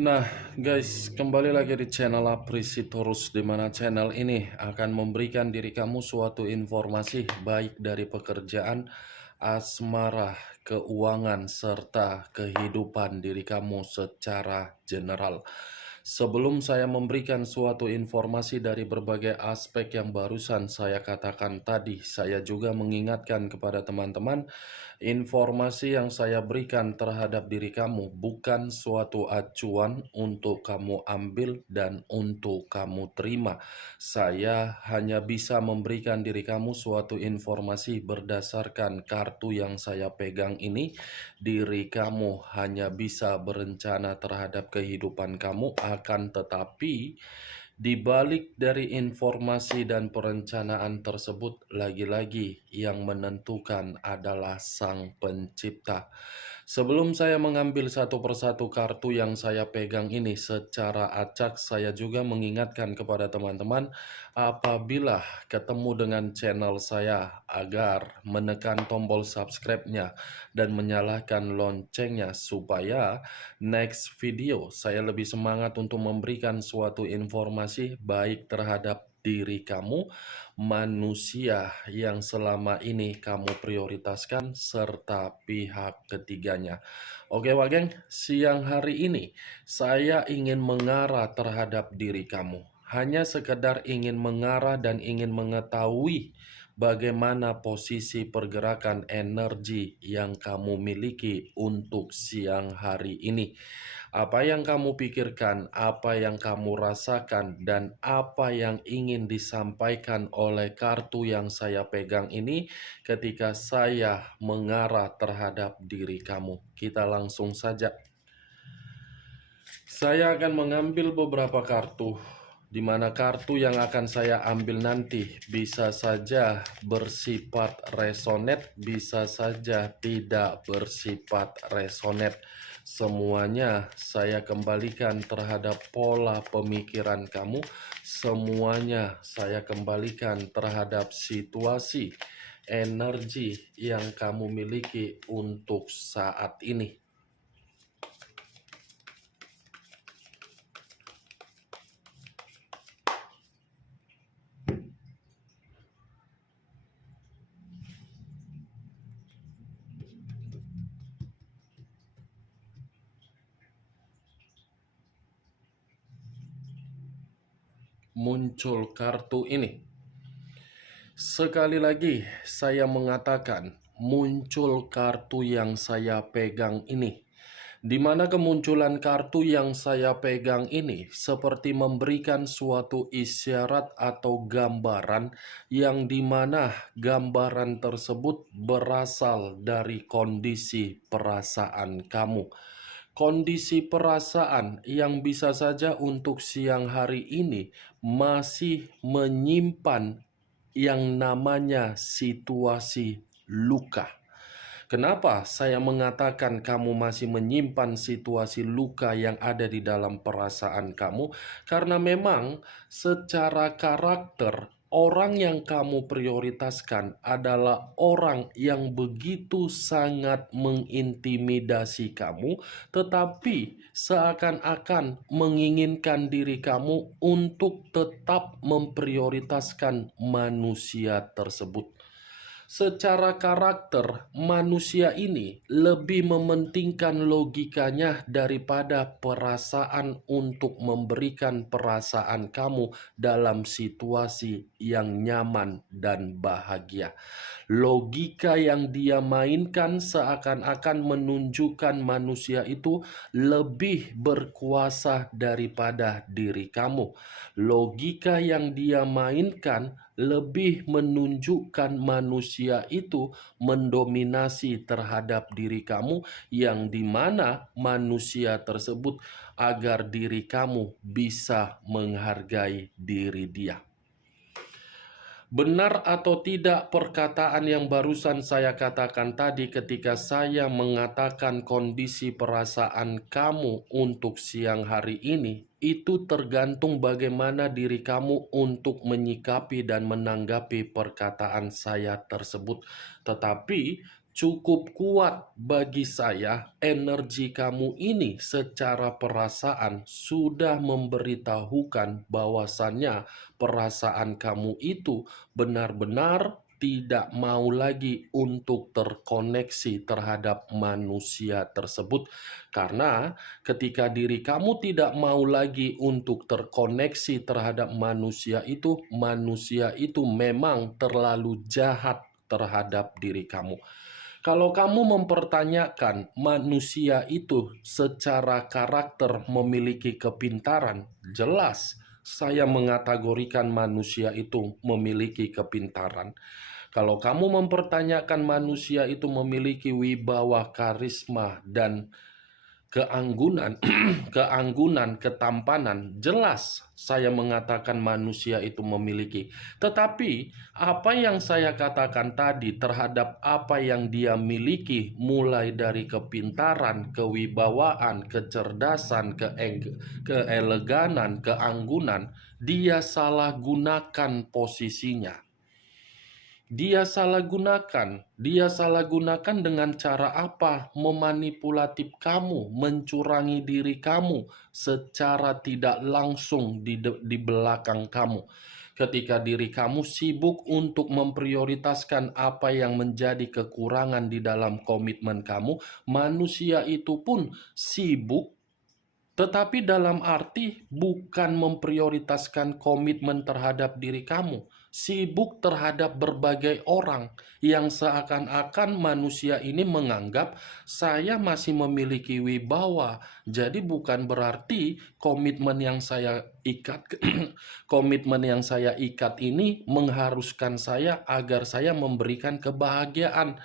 Nah, guys, kembali lagi di channel Aprisitorus, di mana channel ini akan memberikan diri kamu suatu informasi baik dari pekerjaan, asmara, keuangan, serta kehidupan diri kamu secara general. Sebelum saya memberikan suatu informasi dari berbagai aspek yang barusan saya katakan tadi, saya juga mengingatkan kepada teman-teman, informasi yang saya berikan terhadap diri kamu bukan suatu acuan untuk kamu ambil dan untuk kamu terima. Saya hanya bisa memberikan diri kamu suatu informasi berdasarkan kartu yang saya pegang ini. Diri kamu hanya bisa berencana terhadap kehidupan kamu, akan tetapi di balik dari informasi dan perencanaan tersebut, lagi-lagi yang menentukan adalah Sang Pencipta. Sebelum saya mengambil satu persatu kartu yang saya pegang ini secara acak, saya juga mengingatkan kepada teman-teman, apabila ketemu dengan channel saya, agar menekan tombol subscribe-nya dan menyalakan loncengnya supaya next video saya lebih semangat untuk memberikan suatu informasi baik terhadap diri kamu, manusia yang selama ini kamu prioritaskan, serta pihak ketiganya. Oke, Wageng, siang hari ini saya ingin mengarah terhadap diri kamu. Hanya sekedar ingin mengarah dan ingin mengetahui bagaimana posisi pergerakan energi yang kamu miliki untuk siang hari ini. Apa yang kamu pikirkan, apa yang kamu rasakan, dan apa yang ingin disampaikan oleh kartu yang saya pegang ini ketika saya mengarah terhadap diri kamu. Kita langsung saja. Saya akan mengambil beberapa kartu, di mana kartu yang akan saya ambil nanti bisa saja bersifat resonet, bisa saja tidak bersifat resonet. Semuanya saya kembalikan terhadap pola pemikiran kamu, semuanya saya kembalikan terhadap situasi energi yang kamu miliki untuk saat ini. Muncul kartu ini. Sekali lagi saya mengatakan, muncul kartu yang saya pegang ini. Di mana kemunculan kartu yang saya pegang ini seperti memberikan suatu isyarat atau gambaran, yang dimana gambaran tersebut berasal dari kondisi perasaan kamu. Kondisi perasaan yang bisa saja untuk siang hari ini masih menyimpan yang namanya situasi luka. Kenapa saya mengatakan kamu masih menyimpan situasi luka yang ada di dalam perasaan kamu? Karena memang secara karakter, orang yang kamu prioritaskan adalah orang yang begitu sangat mengintimidasi kamu, tetapi seakan-akan menginginkan diri kamu untuk tetap memprioritaskan manusia tersebut. Secara karakter, manusia ini lebih mementingkan logikanya daripada perasaan untuk memberikan perasaan kamu dalam situasi yang nyaman dan bahagia. Logika yang dia mainkan seakan-akan menunjukkan manusia itu lebih berkuasa daripada diri kamu. Logika yang dia mainkan lebih menunjukkan manusia itu mendominasi terhadap diri kamu, yang dimana manusia tersebut agar diri kamu bisa menghargai diri dia. Benar atau tidak perkataan yang barusan saya katakan tadi ketika saya mengatakan kondisi perasaan kamu untuk siang hari ini, itu tergantung bagaimana diri kamu untuk menyikapi dan menanggapi perkataan saya tersebut. Tetapi cukup kuat bagi saya. Energi kamu ini secara perasaan sudah memberitahukan bahwasannya perasaan kamu itu benar-benar tidak mau lagi untuk terkoneksi terhadap manusia tersebut, karena ketika diri kamu tidak mau lagi untuk terkoneksi terhadap manusia itu memang terlalu jahat terhadap diri kamu. Kalau kamu mempertanyakan manusia itu secara karakter memiliki kepintaran, jelas saya mengategorikan manusia itu memiliki kepintaran. Kalau kamu mempertanyakan manusia itu memiliki wibawa, karisma, dan keanggunan, keanggunan, ketampanan, jelas saya mengatakan manusia itu memiliki. Tetapi apa yang saya katakan tadi terhadap apa yang dia miliki, mulai dari kepintaran, kewibawaan, kecerdasan, keeleganan, keanggunan, dia salah gunakan posisinya. Dia salah gunakan dengan cara apa? Memanipulatif kamu, mencurangi diri kamu secara tidak langsung di belakang kamu. Ketika diri kamu sibuk untuk memprioritaskan apa yang menjadi kekurangan di dalam komitmen kamu, manusia itu pun sibuk, tetapi dalam arti bukan memprioritaskan komitmen terhadap diri kamu, sibuk terhadap berbagai orang yang seakan-akan manusia ini menganggap saya masih memiliki wibawa. Jadi bukan berarti komitmen yang saya ikat komitmen yang saya ikat ini mengharuskan saya agar saya memberikan kebahagiaan.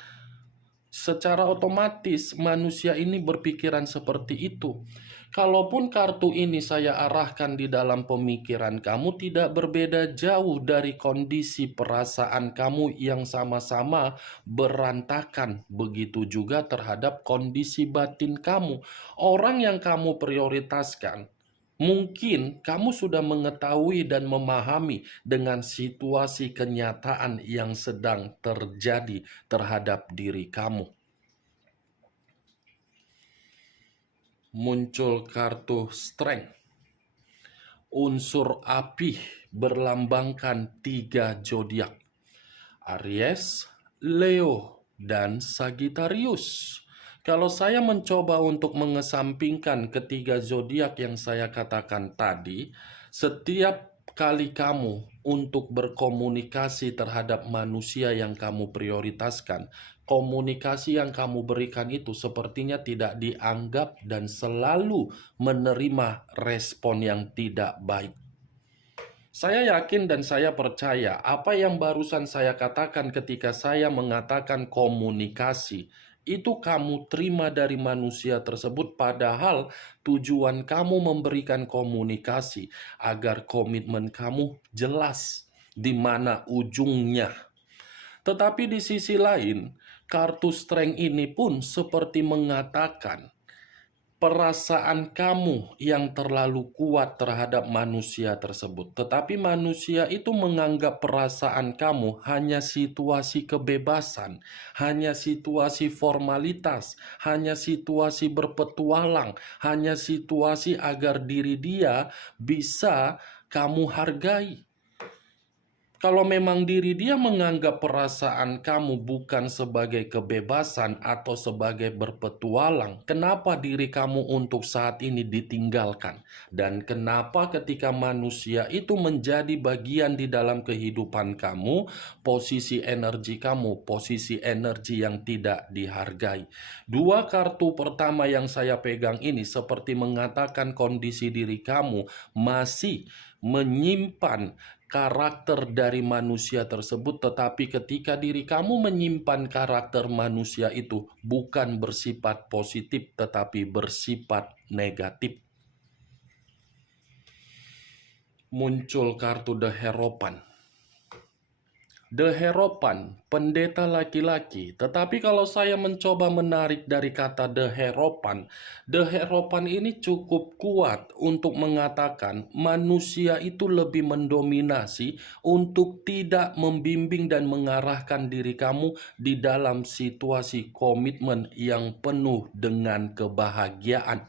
Secara otomatis manusia ini berpikiran seperti itu. Kalaupun kartu ini saya arahkan di dalam pemikiran kamu, tidak berbeda jauh dari kondisi perasaan kamu yang sama-sama berantakan. Begitu juga terhadap kondisi batin kamu. Orang yang kamu prioritaskan, mungkin kamu sudah mengetahui dan memahami dengan situasi kenyataan yang sedang terjadi terhadap diri kamu. Muncul kartu Strength. Unsur api berlambangkan 3 zodiak: Aries, Leo, dan Sagittarius. Kalau saya mencoba untuk mengesampingkan ketiga zodiak yang saya katakan tadi, setiap kali kamu untuk berkomunikasi terhadap manusia yang kamu prioritaskan, komunikasi yang kamu berikan itu sepertinya tidak dianggap dan selalu menerima respon yang tidak baik. Saya yakin dan saya percaya apa yang barusan saya katakan ketika saya mengatakan komunikasi, itu kamu terima dari manusia tersebut, padahal tujuan kamu memberikan komunikasi agar komitmen kamu jelas di mana ujungnya. Tetapi di sisi lain, kartu Strength ini pun seperti mengatakan perasaan kamu yang terlalu kuat terhadap manusia tersebut. Tetapi manusia itu menganggap perasaan kamu hanya situasi kebebasan, hanya situasi formalitas, hanya situasi berpetualang, hanya situasi agar diri dia bisa kamu hargai. Kalau memang diri dia menganggap perasaan kamu bukan sebagai kebebasan atau sebagai berpetualang, kenapa diri kamu untuk saat ini ditinggalkan? Dan kenapa ketika manusia itu menjadi bagian di dalam kehidupan kamu, posisi energi yang tidak dihargai? Dua kartu pertama yang saya pegang ini seperti mengatakan kondisi diri kamu masih menyimpan karakter dari manusia tersebut, tetapi ketika diri kamu menyimpan karakter manusia itu bukan bersifat positif tetapi bersifat negatif. Muncul kartu The Hierophant. The Hierophant, pendeta laki-laki. Tetapi kalau saya mencoba menarik dari kata The Hierophant ini cukup kuat untuk mengatakan manusia itu lebih mendominasi untuk tidak membimbing dan mengarahkan diri kamu di dalam situasi komitmen yang penuh dengan kebahagiaan.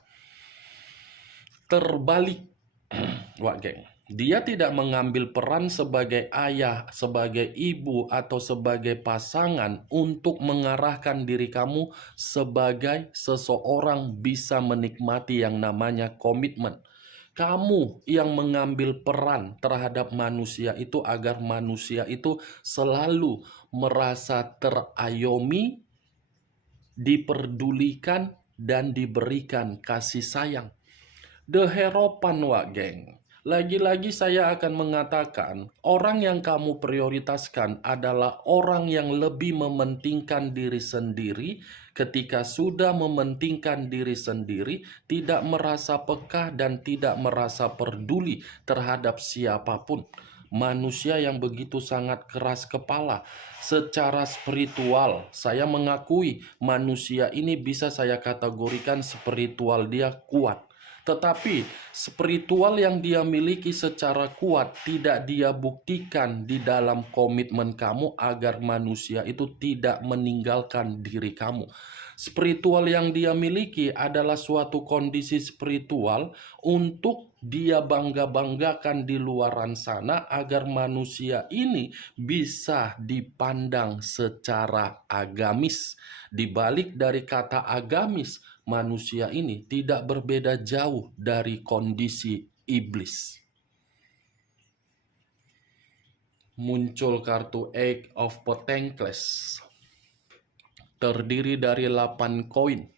Terbalik, Wak geng. Dia tidak mengambil peran sebagai ayah, sebagai ibu, atau sebagai pasangan untuk mengarahkan diri kamu sebagai seseorang bisa menikmati yang namanya komitmen. Kamu yang mengambil peran terhadap manusia itu agar manusia itu selalu merasa terayomi, diperdulikan, dan diberikan kasih sayang. The Hierophant, Wak geng. Lagi-lagi saya akan mengatakan, orang yang kamu prioritaskan adalah orang yang lebih mementingkan diri sendiri. Ketika sudah mementingkan diri sendiri, tidak merasa peka dan tidak merasa peduli terhadap siapapun. Manusia yang begitu sangat keras kepala. Secara spiritual, saya mengakui manusia ini bisa saya kategorikan spiritual dia kuat. Tetapi spiritual yang dia miliki secara kuat tidak dia buktikan di dalam komitmen kamu agar manusia itu tidak meninggalkan diri kamu. Spiritual yang dia miliki adalah suatu kondisi spiritual untuk dia bangga-banggakan di luaran sana agar manusia ini bisa dipandang secara agamis. Di balik dari kata agamis, manusia ini tidak berbeda jauh dari kondisi iblis. Muncul kartu Eight of Pentacles. Terdiri dari 8 koin.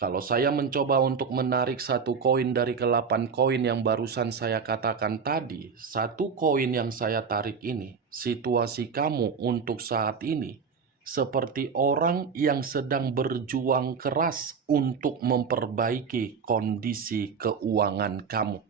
Kalau saya mencoba untuk menarik satu koin dari ke-8 koin yang barusan saya katakan tadi, satu koin yang saya tarik ini, situasi kamu untuk saat ini seperti orang yang sedang berjuang keras untuk memperbaiki kondisi keuangan kamu.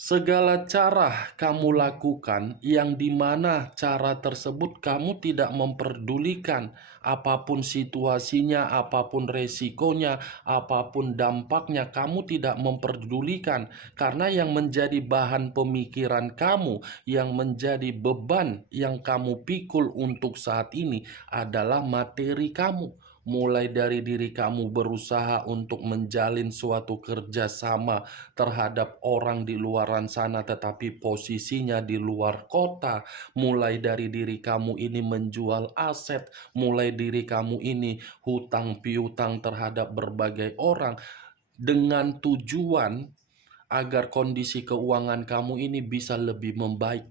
Segala cara kamu lakukan yang dimana cara tersebut kamu tidak memperdulikan apapun situasinya, apapun resikonya, apapun dampaknya, kamu tidak memperdulikan. Karena yang menjadi bahan pemikiran kamu, yang menjadi beban yang kamu pikul untuk saat ini adalah materi kamu. Mulai dari diri kamu berusaha untuk menjalin suatu kerjasama terhadap orang di luaran sana tetapi posisinya di luar kota. Mulai dari diri kamu ini menjual aset. Mulai diri kamu ini hutang piutang terhadap berbagai orang. Dengan tujuan agar kondisi keuangan kamu ini bisa lebih membaik.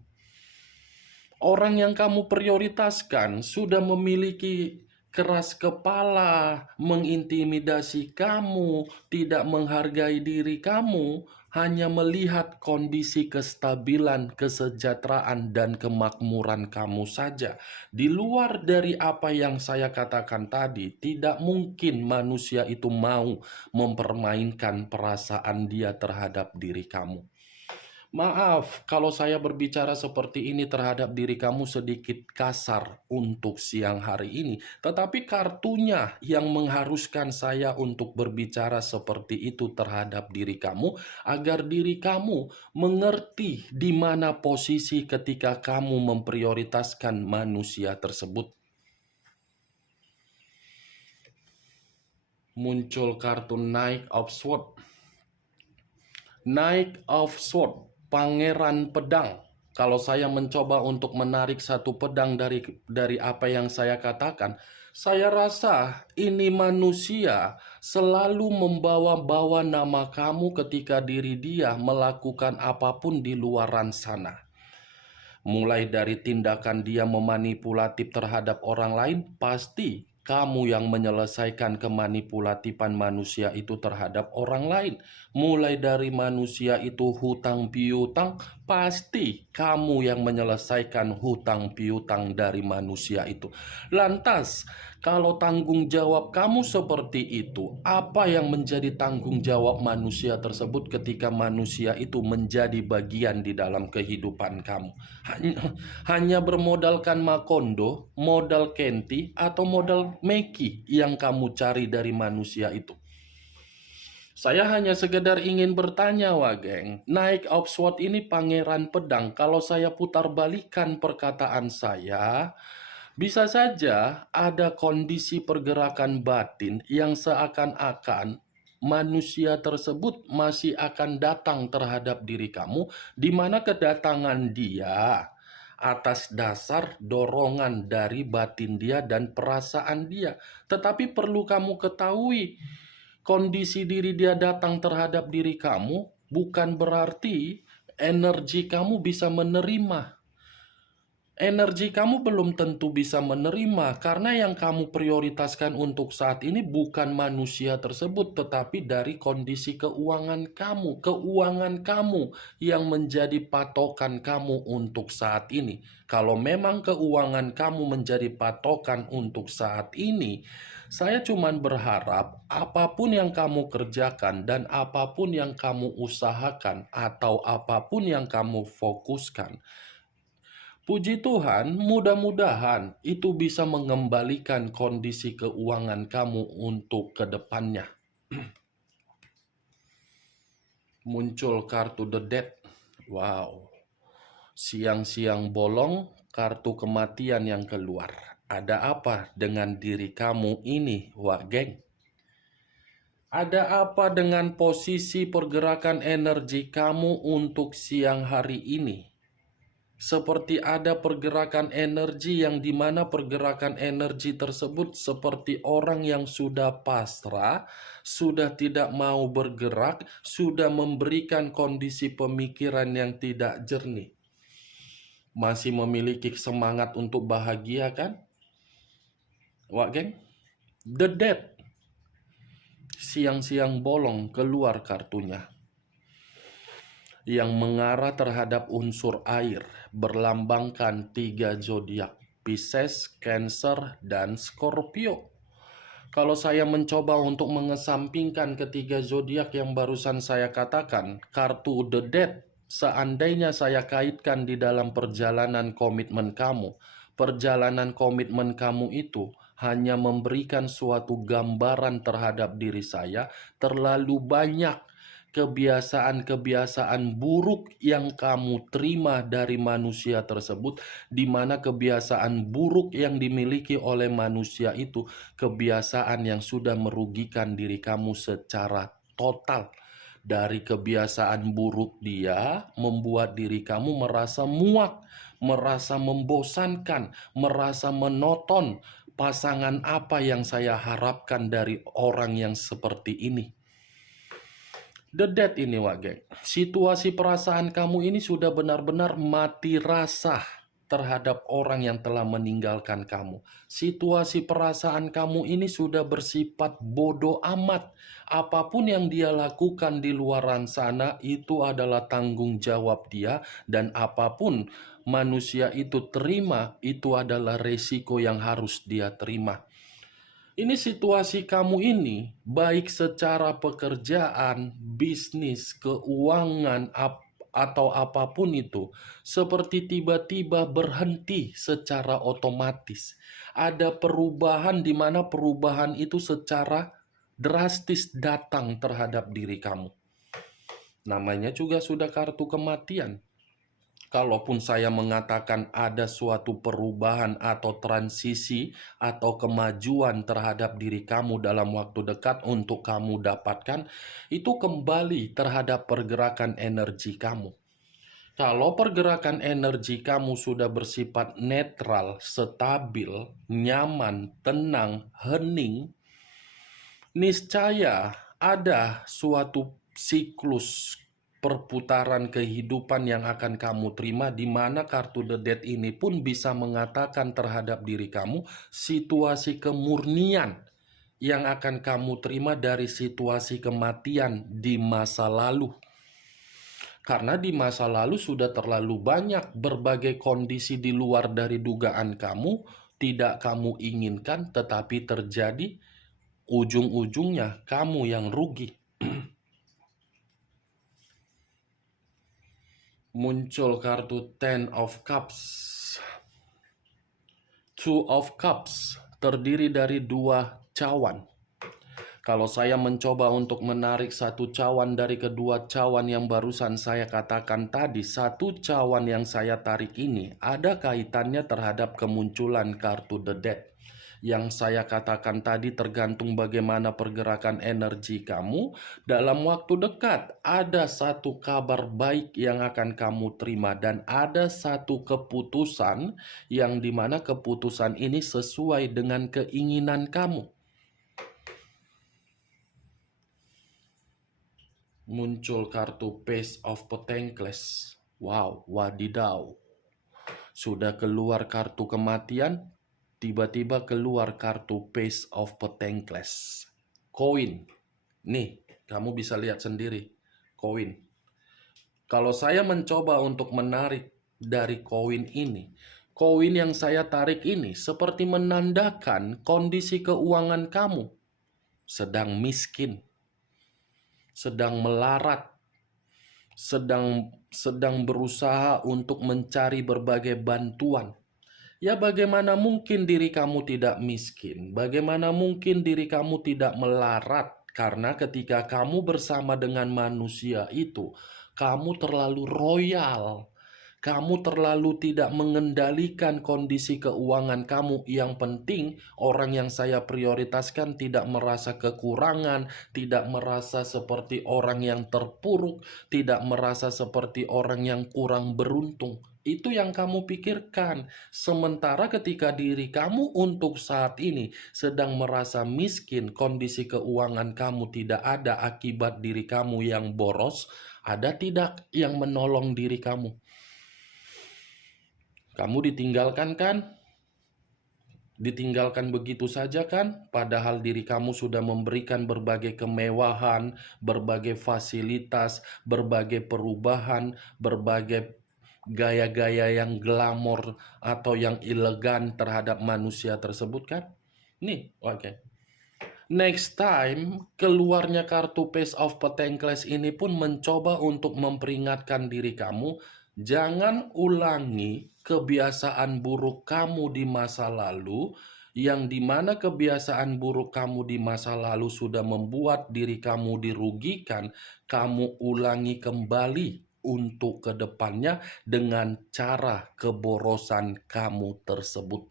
Orang yang kamu prioritaskan sudah memiliki keras kepala, mengintimidasi kamu, tidak menghargai diri kamu, hanya melihat kondisi kestabilan, kesejahteraan, dan kemakmuran kamu saja. Di luar dari apa yang saya katakan tadi, tidak mungkin manusia itu mau mempermainkan perasaan dia terhadap diri kamu. Maaf kalau saya berbicara seperti ini terhadap diri kamu sedikit kasar untuk siang hari ini. Tetapi kartunya yang mengharuskan saya untuk berbicara seperti itu terhadap diri kamu, agar diri kamu mengerti di mana posisi ketika kamu memprioritaskan manusia tersebut. Muncul kartu Knight of Swords. Knight of Swords, Pangeran Pedang. Kalau saya mencoba untuk menarik satu pedang dari apa yang saya katakan, saya rasa ini manusia selalu membawa-bawa nama kamu ketika diri dia melakukan apapun di luaran sana. Mulai dari tindakan dia memanipulatif terhadap orang lain, pasti Kamu yang menyelesaikan kemanipulatifan manusia itu terhadap orang lain. Mulai dari manusia itu hutang piutang, pasti kamu yang menyelesaikan hutang piutang dari manusia itu. Lantas, kalau tanggung jawab kamu seperti itu, apa yang menjadi tanggung jawab manusia tersebut ketika manusia itu menjadi bagian di dalam kehidupan kamu? Hanya bermodalkan Makondo, modal Kenti, atau modal Meki yang kamu cari dari manusia itu. Saya hanya sekedar ingin bertanya, Wageng. Naik Oxford ini pangeran pedang. Kalau saya putar balikan perkataan saya, bisa saja ada kondisi pergerakan batin yang seakan-akan manusia tersebut masih akan datang terhadap diri kamu, di mana kedatangan dia atas dasar dorongan dari batin dia dan perasaan dia. Tetapi perlu kamu ketahui, kondisi diri dia datang terhadap diri kamu bukan berarti energi kamu bisa menerima. Energi kamu belum tentu bisa menerima karena yang kamu prioritaskan untuk saat ini bukan manusia tersebut, tetapi dari kondisi keuangan kamu. Keuangan kamu yang menjadi patokan kamu untuk saat ini. Kalau memang keuangan kamu menjadi patokan untuk saat ini, saya cuma berharap apapun yang kamu kerjakan dan apapun yang kamu usahakan atau apapun yang kamu fokuskan, puji Tuhan, mudah-mudahan itu bisa mengembalikan kondisi keuangan kamu untuk ke depannya. Muncul kartu The Dead. Wow. Siang-siang bolong, kartu kematian yang keluar. Ada apa dengan diri kamu ini, Wak Geng? Ada apa dengan posisi pergerakan energi kamu untuk siang hari ini? Seperti ada pergerakan energi yang dimana pergerakan energi tersebut seperti orang yang sudah pasrah, sudah tidak mau bergerak, sudah memberikan kondisi pemikiran yang tidak jernih. Masih memiliki semangat untuk bahagia kan? Wak geng? The Dead. Siang-siang bolong keluar kartunya, yang mengarah terhadap unsur air, berlambangkan 3 zodiak, Pisces, Cancer, dan Scorpio. Kalau saya mencoba untuk mengesampingkan ketiga zodiak yang barusan saya katakan, kartu The Dead, seandainya saya kaitkan di dalam perjalanan komitmen kamu, perjalanan komitmen kamu itu hanya memberikan suatu gambaran terhadap diri saya, terlalu banyak kebiasaan-kebiasaan buruk yang kamu terima dari manusia tersebut, di mana kebiasaan buruk yang dimiliki oleh manusia itu kebiasaan yang sudah merugikan diri kamu secara total. Dari kebiasaan buruk dia membuat diri kamu merasa muak, merasa membosankan, merasa monoton. Pasangan apa yang saya harapkan dari orang yang seperti ini? The Dead ini, Wak Geng. Situasi perasaan kamu ini sudah benar-benar mati rasa terhadap orang yang telah meninggalkan kamu. Situasi perasaan kamu ini sudah bersifat bodoh amat. Apapun yang dia lakukan di luaran sana itu adalah tanggung jawab dia, dan apapun manusia itu terima itu adalah resiko yang harus dia terima. Ini situasi kamu ini, baik secara pekerjaan, bisnis, keuangan, atau apapun itu, seperti tiba-tiba berhenti secara otomatis. Ada perubahan di mana perubahan itu secara drastis datang terhadap diri kamu. Namanya juga sudah kartu kematian. Kalaupun saya mengatakan ada suatu perubahan atau transisi atau kemajuan terhadap diri kamu dalam waktu dekat untuk kamu dapatkan, itu kembali terhadap pergerakan energi kamu. Kalau pergerakan energi kamu sudah bersifat netral, stabil, nyaman, tenang, hening, niscaya ada suatu siklus perputaran kehidupan yang akan kamu terima, di mana kartu The Death ini pun bisa mengatakan terhadap diri kamu situasi kemurnian yang akan kamu terima dari situasi kematian di masa lalu. Karena di masa lalu sudah terlalu banyak berbagai kondisi di luar dari dugaan kamu, tidak kamu inginkan tetapi terjadi, ujung-ujungnya kamu yang rugi. Muncul kartu Ten of Cups. Two of Cups terdiri dari 2 cawan. Kalau saya mencoba untuk menarik satu cawan dari kedua cawan yang barusan saya katakan tadi, satu cawan yang saya tarik ini ada kaitannya terhadap kemunculan kartu The Death. Yang saya katakan tadi tergantung bagaimana pergerakan energi kamu. Dalam waktu dekat ada satu kabar baik yang akan kamu terima, dan ada satu keputusan yang dimana keputusan ini sesuai dengan keinginan kamu. Muncul kartu Page of Pentacles. Wow, wadidaw. Sudah keluar kartu kematian, tiba-tiba keluar kartu Page of Pentacles. Koin. Nih, kamu bisa lihat sendiri. Koin. Kalau saya mencoba untuk menarik dari koin ini, koin yang saya tarik ini seperti menandakan kondisi keuangan kamu sedang miskin, sedang melarat, sedang berusaha untuk mencari berbagai bantuan. Ya, bagaimana mungkin diri kamu tidak miskin? Bagaimana mungkin diri kamu tidak melarat? Karena ketika kamu bersama dengan manusia itu, kamu terlalu royal. Kamu terlalu tidak mengendalikan kondisi keuangan kamu. Yang penting, orang yang saya prioritaskan tidak merasa kekurangan, tidak merasa seperti orang yang terpuruk, tidak merasa seperti orang yang kurang beruntung. Itu yang kamu pikirkan. Sementara ketika diri kamu untuk saat ini sedang merasa miskin, kondisi keuangan kamu tidak ada akibat diri kamu yang boros, ada tidak yang menolong diri kamu? Kamu ditinggalkan kan? Ditinggalkan begitu saja kan? Padahal diri kamu sudah memberikan berbagai kemewahan, berbagai fasilitas, berbagai perubahan, berbagai gaya-gaya yang glamor atau yang elegan terhadap manusia tersebut kan? Nih, oke. Next time, keluarnya kartu Page of Pentacles ini pun mencoba untuk memperingatkan diri kamu, jangan ulangi kebiasaan buruk kamu di masa lalu, yang dimana kebiasaan buruk kamu di masa lalu sudah membuat diri kamu dirugikan. Kamu ulangi kembali untuk kedepannya dengan cara keborosan kamu tersebut.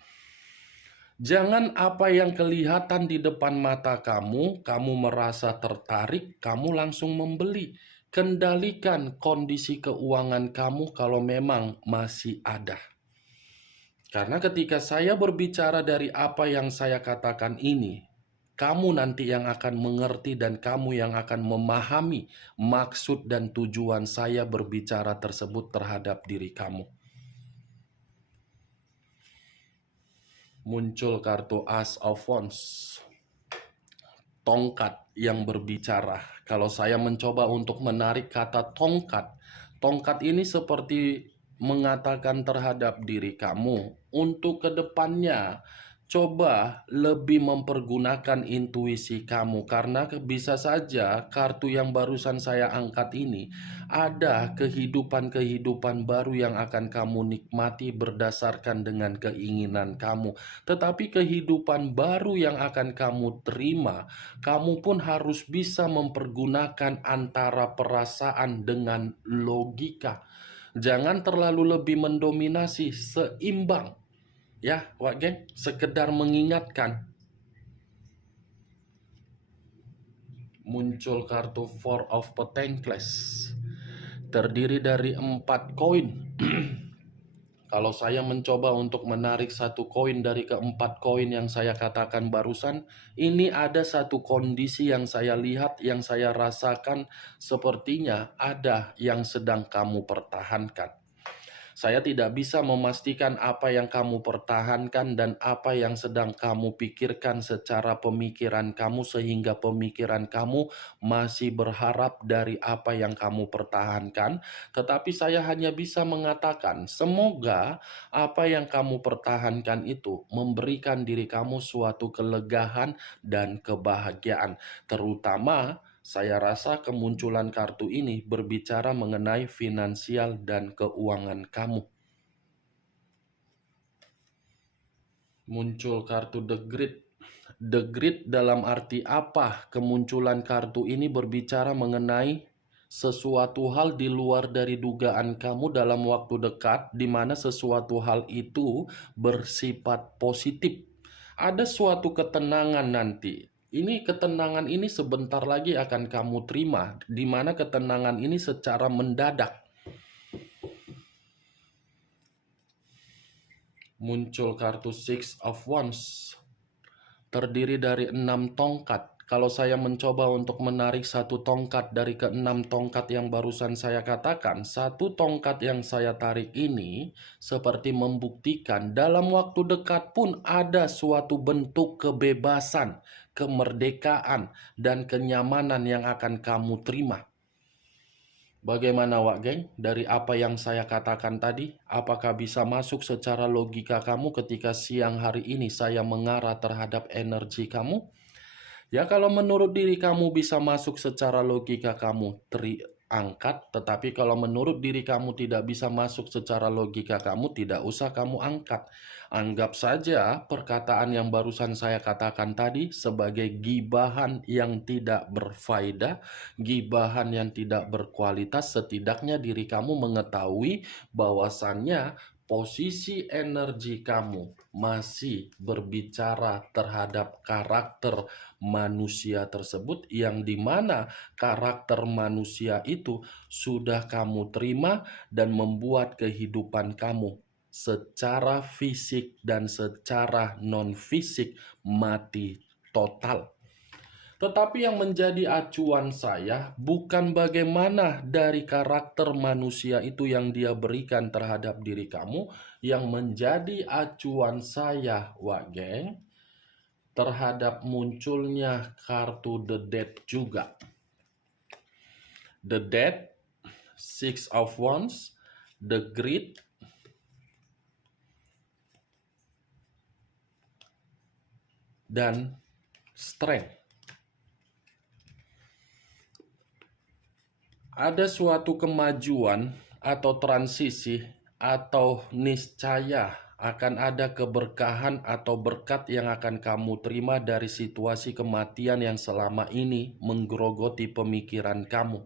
Jangan apa yang kelihatan di depan mata kamu merasa tertarik, kamu langsung membeli. Kendalikan kondisi keuangan kamu kalau memang masih ada. Karena ketika saya berbicara dari apa yang saya katakan ini, kamu nanti yang akan mengerti dan kamu yang akan memahami maksud dan tujuan saya berbicara tersebut terhadap diri kamu. Muncul kartu Ace of Wands, tongkat yang berbicara. Kalau saya mencoba untuk menarik kata tongkat, tongkat ini seperti mengatakan terhadap diri kamu untuk kedepannya, coba lebih mempergunakan intuisi kamu. Karena bisa saja kartu yang barusan saya angkat ini ada kehidupan-kehidupan baru yang akan kamu nikmati berdasarkan dengan keinginan kamu. Tetapi kehidupan baru yang akan kamu terima, kamu pun harus bisa mempergunakan antara perasaan dengan logika. Jangan terlalu lebih mendominasi, seimbang. Ya, Wak sekedar mengingatkan. Muncul kartu Four of Pentacles. Terdiri dari 4 koin. Kalau saya mencoba untuk menarik satu koin dari keempat koin yang saya katakan barusan, ini ada satu kondisi yang saya lihat, yang saya rasakan sepertinya ada yang sedang kamu pertahankan. Saya tidak bisa memastikan apa yang kamu pertahankan dan apa yang sedang kamu pikirkan secara pemikiran kamu, sehingga pemikiran kamu masih berharap dari apa yang kamu pertahankan. Tetapi saya hanya bisa mengatakan, semoga apa yang kamu pertahankan itu memberikan diri kamu suatu kelegaan dan kebahagiaan, terutama saya rasa kemunculan kartu ini berbicara mengenai finansial dan keuangan kamu. Muncul kartu The Grid. The Grid dalam arti apa? Kemunculan kartu ini berbicara mengenai sesuatu hal di luar dari dugaan kamu dalam waktu dekat, di mana sesuatu hal itu bersifat positif. Ada suatu ketenangan nanti. Ini ketenangan ini sebentar lagi akan kamu terima, di mana ketenangan ini secara mendadak. Muncul kartu Six of Wands. Terdiri dari 6 tongkat. Kalau saya mencoba untuk menarik satu tongkat dari ke-6 tongkat yang barusan saya katakan, satu tongkat yang saya tarik ini seperti membuktikan dalam waktu dekat pun ada suatu bentuk kebebasan, kemerdekaan, dan kenyamanan yang akan kamu terima. Bagaimana Wak Geng? Dari apa yang saya katakan tadi, apakah bisa masuk secara logika kamu ketika siang hari ini saya mengarah terhadap energi kamu? Ya, kalau menurut diri kamu bisa masuk secara logika kamu angkat, tetapi kalau menurut diri kamu tidak bisa masuk secara logika kamu, tidak usah kamu angkat. Anggap saja perkataan yang barusan saya katakan tadi sebagai gibahan yang tidak berfaedah, gibahan yang tidak berkualitas. Setidaknya diri kamu mengetahui bahwasannya posisi energi kamu masih berbicara terhadap karakter manusia tersebut, yang dimana karakter manusia itu sudah kamu terima dan membuat kehidupan kamu secara fisik dan secara non-fisik mati total. Tetapi yang menjadi acuan saya bukan bagaimana dari karakter manusia itu yang dia berikan terhadap diri kamu. Yang menjadi acuan saya, Wak Geng, terhadap munculnya kartu The Death juga. The Death, Six of Wands, The Greed, dan Strength. Ada suatu kemajuan atau transisi atau niscaya akan ada keberkahan atau berkat yang akan kamu terima dari situasi kematian yang selama ini menggerogoti pemikiran kamu.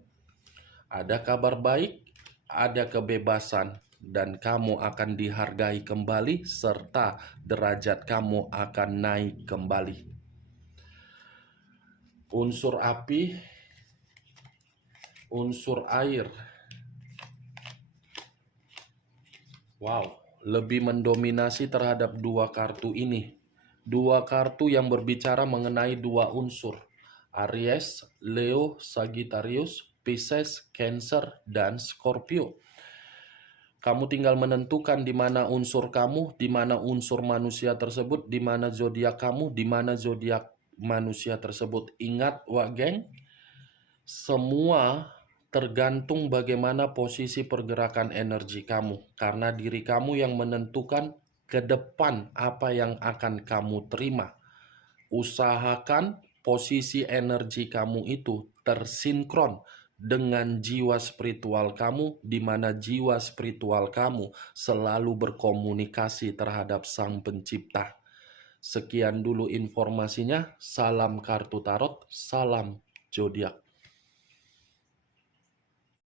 Ada kabar baik, ada kebebasan, dan kamu akan dihargai kembali serta derajat kamu akan naik kembali. Unsur api, unsur air. Wow, lebih mendominasi terhadap dua kartu ini. Dua kartu yang berbicara mengenai dua unsur. Aries, Leo, Sagittarius, Pisces, Cancer, dan Scorpio. Kamu tinggal menentukan di mana unsur kamu, di mana unsur manusia tersebut, di mana zodiak kamu, di mana zodiak manusia tersebut. Ingat, Wak Geng, semua tergantung bagaimana posisi pergerakan energi kamu, karena diri kamu yang menentukan ke depan apa yang akan kamu terima. Usahakan posisi energi kamu itu tersinkron dengan jiwa spiritual kamu, di mana jiwa spiritual kamu selalu berkomunikasi terhadap Sang Pencipta. Sekian dulu informasinya. Salam kartu tarot, salam zodiak.